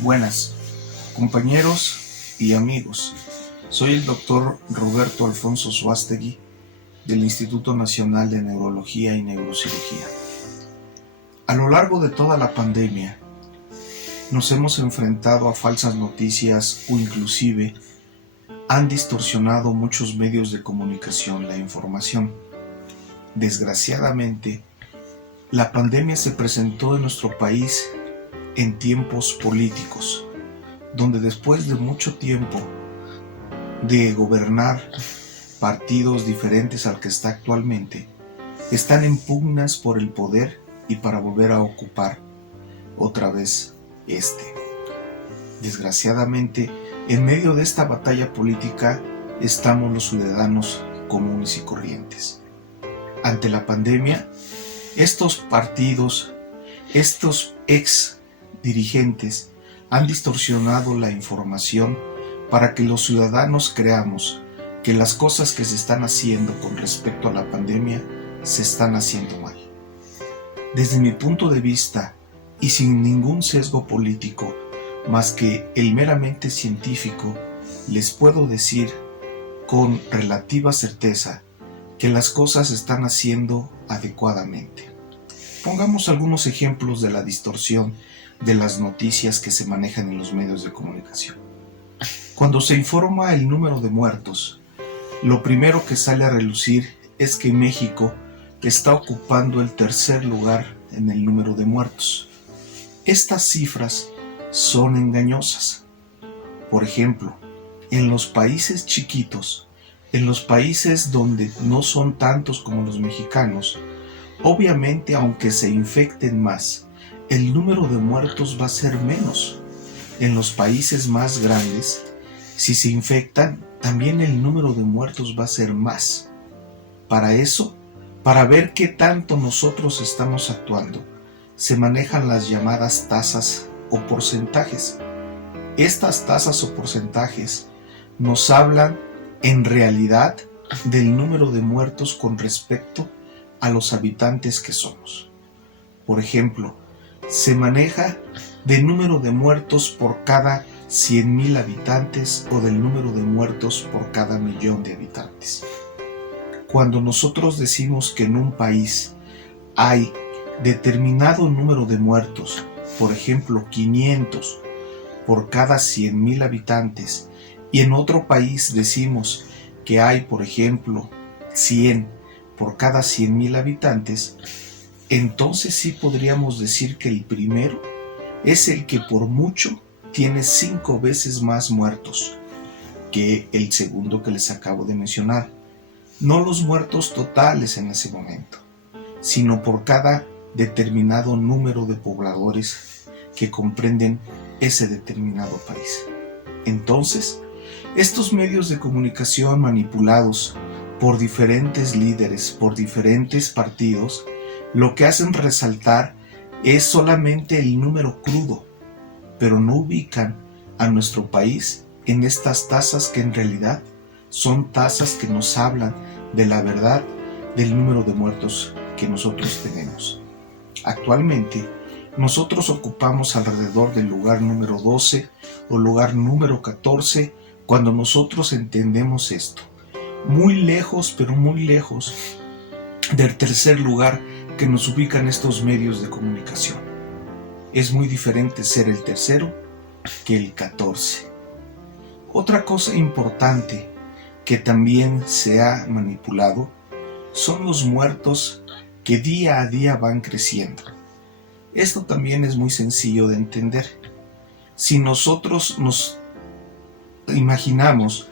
Buenas, compañeros y amigos. Soy el doctor Roberto Alfonso Suástegui del Instituto Nacional de Neurología y Neurocirugía. A lo largo de toda la pandemia, nos hemos enfrentado a falsas noticias o inclusive han distorsionado muchos medios de comunicación la información. Desgraciadamente, la pandemia se presentó en nuestro país en tiempos políticos, donde después de mucho tiempo de gobernar partidos diferentes al que está actualmente, están en pugnas por el poder y para volver a ocupar otra vez este. Desgraciadamente, en medio de esta batalla política estamos los ciudadanos comunes y corrientes. Ante la pandemia, estos partidos, estos ex dirigentes han distorsionado la información para que los ciudadanos creamos que las cosas que se están haciendo con respecto a la pandemia se están haciendo mal. Desde mi punto de vista y sin ningún sesgo político más que el meramente científico, les puedo decir con relativa certeza que las cosas se están haciendo adecuadamente. Pongamos algunos ejemplos de la distorsión de las noticias que se manejan en los medios de comunicación. Cuando se informa el número de muertos, lo primero que sale a relucir es que México está ocupando el tercer lugar en el número de muertos. Estas cifras son engañosas. Por ejemplo, en los países chiquitos, en los países donde no son tantos como los mexicanos, obviamente aunque se infecten más, el número de muertos va a ser menos. En los países más grandes, si se infectan, también el número de muertos va a ser más. Para eso, para ver qué tanto nosotros estamos actuando, se manejan las llamadas tasas o porcentajes. Estas tasas o porcentajes nos hablan en realidad del número de muertos con respecto a los habitantes que somos. Por ejemplo, se maneja del número de muertos por cada 100,000 habitantes o del número de muertos por cada 1,000,000 de habitantes. Cuando nosotros decimos que en un país hay determinado número de muertos, por ejemplo 500 por cada 100,000 habitantes, y en otro país decimos que hay, por ejemplo, 100 por cada 100,000 habitantes, entonces sí podríamos decir que el primero es el que por mucho tiene 5 veces más muertos que el segundo que les acabo de mencionar. No los muertos totales en ese momento, sino por cada determinado número de pobladores que comprenden ese determinado país. Entonces, estos medios de comunicación manipulados por diferentes líderes, por diferentes partidos, lo que hacen resaltar es solamente el número crudo, pero no ubican a nuestro país en estas tasas que en realidad son tasas que nos hablan de la verdad del número de muertos que nosotros tenemos. Actualmente, nosotros ocupamos alrededor del lugar número 12 o lugar número 14 cuando nosotros entendemos esto. Muy lejos, pero muy lejos del tercer lugar que nos ubican estos medios de comunicación. Es muy diferente ser el tercero que el 14. Otra cosa importante que también se ha manipulado son los muertos que día a día van creciendo. Esto también es muy sencillo de entender. Si nosotros nos imaginamos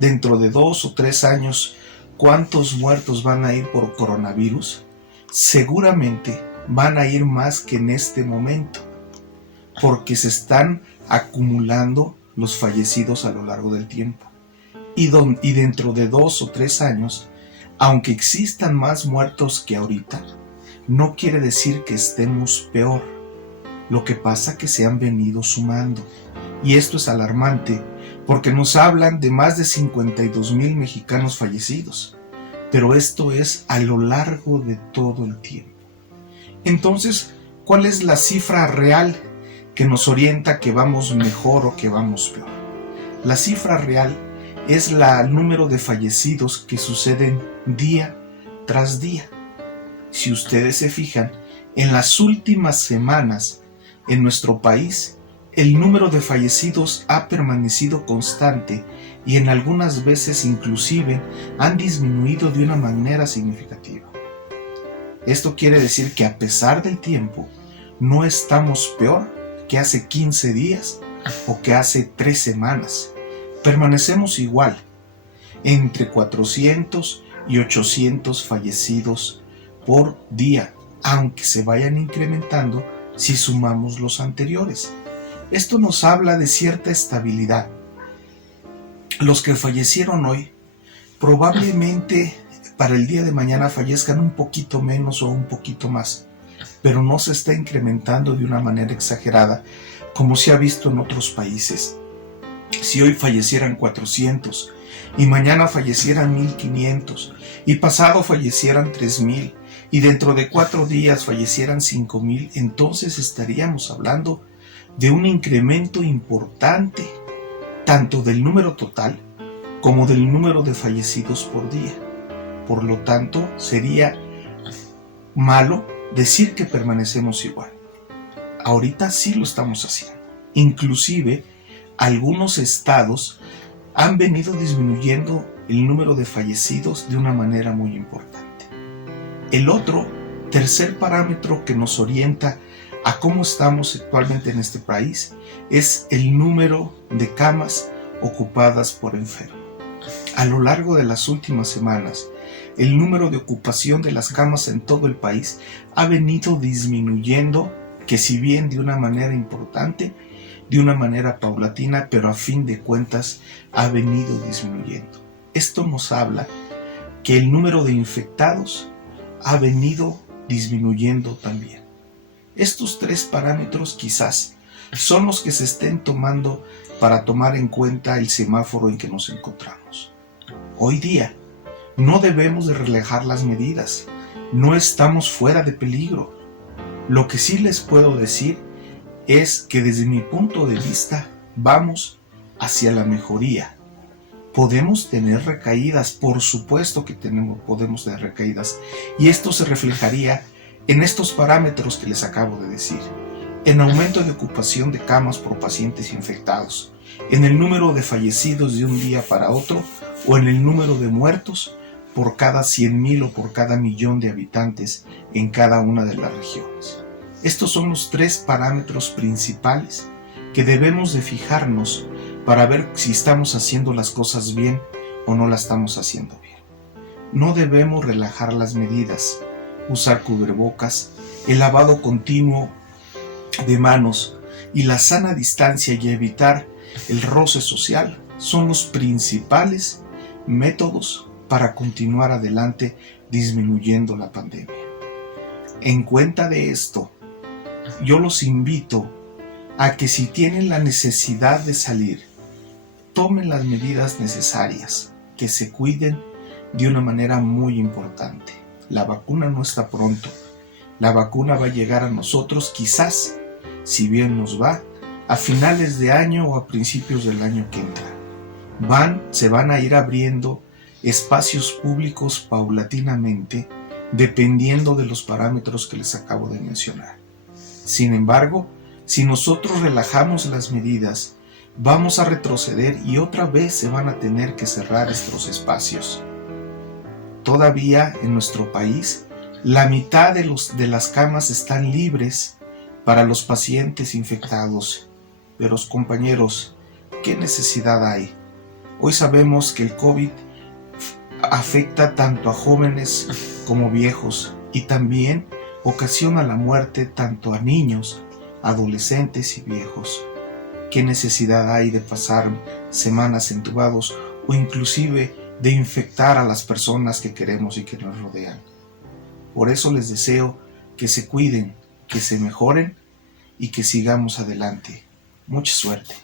dentro de 2 o 3 años cuántos muertos van a ir por coronavirus, seguramente van a ir más que en este momento, porque se están acumulando los fallecidos a lo largo del tiempo. Y dentro de 2 o 3 años, aunque existan más muertos que ahorita, no quiere decir que estemos peor. Lo que pasa es que se han venido sumando. Y esto es alarmante, porque nos hablan de más de 52,000 mexicanos fallecidos. Pero esto es a lo largo de todo el tiempo. Entonces, ¿cuál es la cifra real que nos orienta que vamos mejor o que vamos peor. La cifra real es el número de fallecidos que suceden día tras día. Si ustedes se fijan, en las últimas semanas en nuestro país, el número de fallecidos ha permanecido constante y en algunas veces inclusive han disminuido de una manera significativa. Esto quiere decir que a pesar del tiempo, no estamos peor que hace 15 días o que hace 3 semanas. Permanecemos igual, entre 400 y 800 fallecidos por día, aunque se vayan incrementando si sumamos los anteriores. Esto nos habla de cierta estabilidad. Los que fallecieron hoy probablemente para el día de mañana fallezcan un poquito menos o un poquito más, pero no se está incrementando de una manera exagerada como se ha visto en otros países. Si hoy fallecieran 400 y mañana fallecieran 1500 y pasado fallecieran 3000 y dentro de 4 días fallecieran 5000, entonces estaríamos hablando de un incremento importante tanto del número total como del número de fallecidos por día. Por lo tanto, sería malo decir que permanecemos igual. Ahorita sí lo estamos haciendo. Inclusive, algunos estados han venido disminuyendo el número de fallecidos de una manera muy importante. El tercer parámetro que nos orienta a cómo estamos actualmente en este país es el número de camas ocupadas por enfermo. A lo largo de las últimas semanas, el número de ocupación de las camas en todo el país ha venido disminuyendo, que si bien de una manera importante, de una manera paulatina, pero a fin de cuentas ha venido disminuyendo. Esto nos habla que el número de infectados ha venido disminuyendo también. Estos 3 parámetros quizás son los que se estén tomando para tomar en cuenta el semáforo en que nos encontramos. Hoy día no debemos de relajar las medidas, no estamos fuera de peligro. Lo que sí les puedo decir es que desde mi punto de vista vamos hacia la mejoría. Podemos tener recaídas, por supuesto que podemos tener recaídas, y esto se reflejaría en estos parámetros que les acabo de decir: en aumento de ocupación de camas por pacientes infectados, en el número de fallecidos de un día para otro, o en el número de muertos por cada 100,000 o por cada millón de habitantes en cada una de las regiones. Estos son los 3 parámetros principales que debemos de fijarnos para ver si estamos haciendo las cosas bien o no las estamos haciendo bien. No debemos relajar las medidas, usar cubrebocas, el lavado continuo de manos y la sana distancia y evitar el roce social son los principales métodos para continuar adelante disminuyendo la pandemia. En cuenta de esto, yo los invito a que si tienen la necesidad de salir, tomen las medidas necesarias, que se cuiden de una manera muy importante. La vacuna no está pronto. La vacuna va a llegar a nosotros quizás, si bien nos va, a finales de año o a principios del año que entra. Se van a ir abriendo espacios públicos paulatinamente, dependiendo de los parámetros que les acabo de mencionar. Sin embargo, si nosotros relajamos las medidas, vamos a retroceder y otra vez se van a tener que cerrar estos espacios. Todavía en nuestro país, la mitad de las camas están libres para los pacientes infectados. Pero compañeros, ¿qué necesidad hay? Hoy sabemos que el COVID afecta tanto a jóvenes como viejos y también ocasiona la muerte tanto a niños, adolescentes y viejos. ¿Qué necesidad hay de pasar semanas entubados o inclusive de infectar a las personas que queremos y que nos rodean? Por eso les deseo que se cuiden, que se mejoren y que sigamos adelante. Mucha suerte.